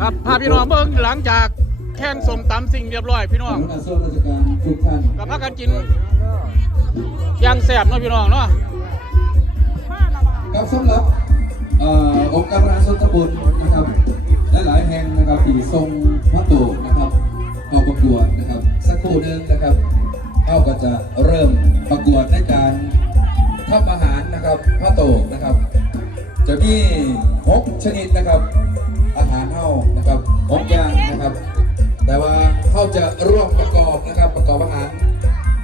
ครับพาพี่น้องเบิ่งหลังจากแข่งสมตำสิ่งเรียบร้อยพี่น้องหัวหน้าส่วนราชการทุกท่านกับพากันกินอย่างแซ่บเนาะพี่น้องเนาะครับสำหรับเอ่อองค์การบริหารส่วนตำบลนะครับหลายๆแห่งนะครับที่ทรงพระโตนะครับเข้าประกวดนะครับสักครู่หนึงนะครับเข้าก็จะเริ่มประกวดในการทำอาหารนะครับพระโตนะครับ จะมีหกชนิดนะครับอาหารเท่า นะครับหกอย่างนะครับ แต่ว่าเขาจะร่วมประกอบนะครับประกอบอาหาร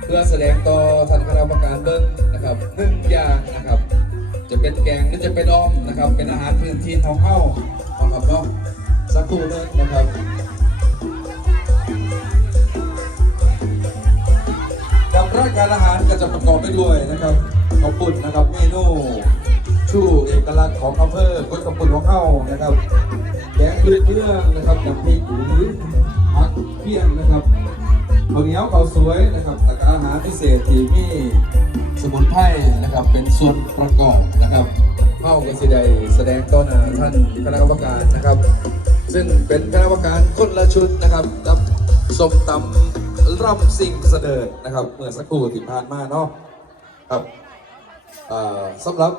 เพื่อแสดงต่อท่านคณะกรรมการเบิ้งนะครับหนึ่งอย่างนะครับ จะเป็นแกงหรือจะเป็นอ้อมนะครับ เป็นอาหารพื้นที่ท้องเข้านะครับเนาะสักครู่นึงนะครับกับรายการอาหารก็จะประกอบไปด้วยนะครับขอบคุณนะครับเมนู ชูเอกลักษณ์ของอำเภอก้นขอบคุณของเข้านะครับแกงพืชเรื่องนะครับน้ำพริกหรือผักเพี้ยงนะครับข้าวเหนียวข้าวสวยนะครับแล้วก็อาหารพิเศษที่มีสมุนไพรนะครับ เป็นส่วนประกอบนะครับเข้ากันสิไดแสดงต้นหน้าท่านคณะกรรมการนะครับ ซึ่งเป็นคณะกรรมการคนละชุดนะครับกับสมตำร่ำสิ่งเสดิร์ดนะครับ เมื่อสักครู่ที่ผ่านมาเนาะครับสำหรับ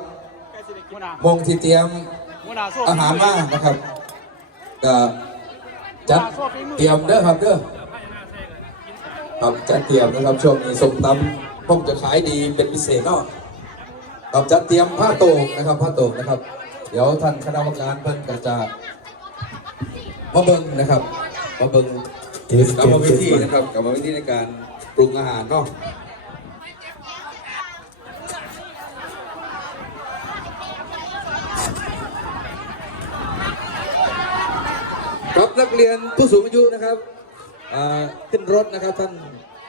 วหน้าวงที่เตรียมหัวหน้าโซ่อาหารมานะครับก็จัดเตรียมเด้อครับเด้อครับจัดเตรียมนะครับช่วงนี้สมตำคงจะขายดีเป็นพิเศษเนาะครับจัดเตรียมผ้าโตกนะครับผ้าโตกนะครับ เดี๋ยวท่านคณะกรรมการเพิ่นก็จะมาเบิ่งนะครับมาเบิ่งกรรมวิธีนะครับกรรมวิธีในการปรุงอาหารเนาะ ครับ นักเรียนผู้สูงอายุนะครับขึ้นรถนะครับท่าน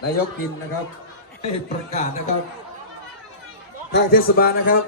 นายกกินนะครับให้ประกาศนะครับข้างเทศบาลนะครับ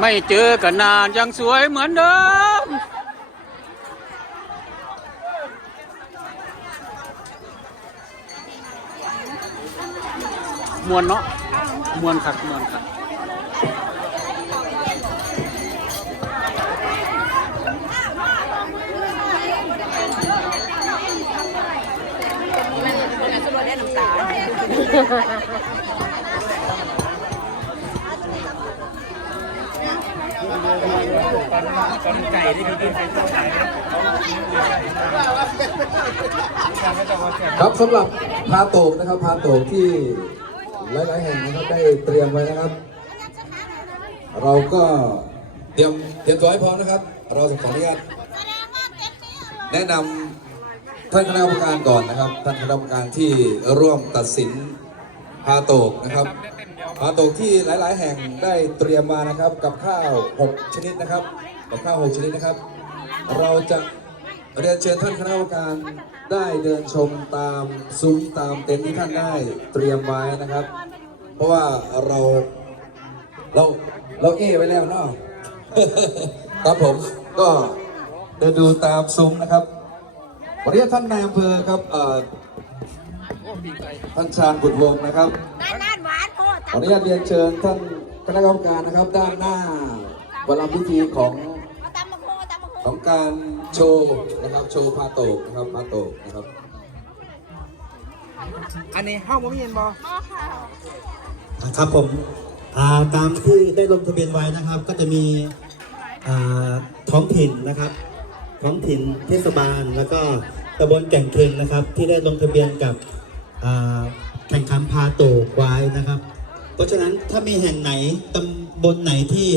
ไม่เจอกันนานยังสวยเหมือนเดิม มวนเนาะ มวนขัดมวนขัดมันมันจะรวดได้น้ำตา คักครับสำหรับพาโตกนะครับพาโตกที่หลายๆแห่งนะครับได้เตรียมไว้นะครับ เราก็เตรียมเตรียมตัวให้พร้อมนะครับ เราขออนุญาตแนะนำท่านคณะกรรมการก่อนนะครับ ท่านคณะกรรมการที่ร่วมตัดสินพาโตกนะครับ พาโตกที่หลาย ๆ แห่งได้เตรียมมานะครับ กับข้าว 6 ชนิดนะครับ กับข้าว 6 ชนิดนะครับ เราจะเรียนเชิญท่านคณะกรรมการได้เดินชมตามซุ้มตามเต็นท์ที่ท่านได้เตรียมไว้นะครับ เพราะว่าเราเราเราเอไว้แล้วเนาะครับผมก็เดินดูตามซุ้มนะครับวันนี้ท่านนายอำเภอครับท่านชาญบุตรวงศ์นะครับ ขออนุญาตเรียนเชิญท่านคณะกรรมการนะครับ ด้านหน้าวันรำพิธีของตำมะโคตำมะโคของการโชว์นะครับโชว์พาโตกนะครับพาโตกนะครับ อันนี้ห้าโมงเย็นบอครับผมอ่าตามที่ได้ลงทะเบียนไว้นะครับ ก็จะมีอ่าท้องถิ่นนะครับ ท้องถิ่นเทศบาลแล้วก็ตำบลแก่งเค็งนะครับ ที่ได้ลงทะเบียนกับอ่าแข่งขันพาโตกไว้นะครับ เพราะฉะนั้นถ้ามีแห่งไหนตำบลไหนที่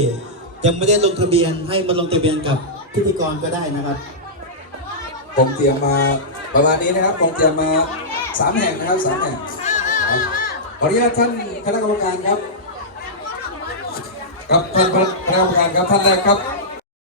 ยังไม่ได้ลงทะเบียนให้มาลงทะเบียนกับพิธีกรก็ได้นะครับ ผมเตรียมมาประมาณนี้นะครับผมเตรียมมาสามแห่งนะครับสามแห่งครับขออนุญาตท่านคณะกรรมการครับ ครับท่านคณะกรรมการครับท่านแรกครับ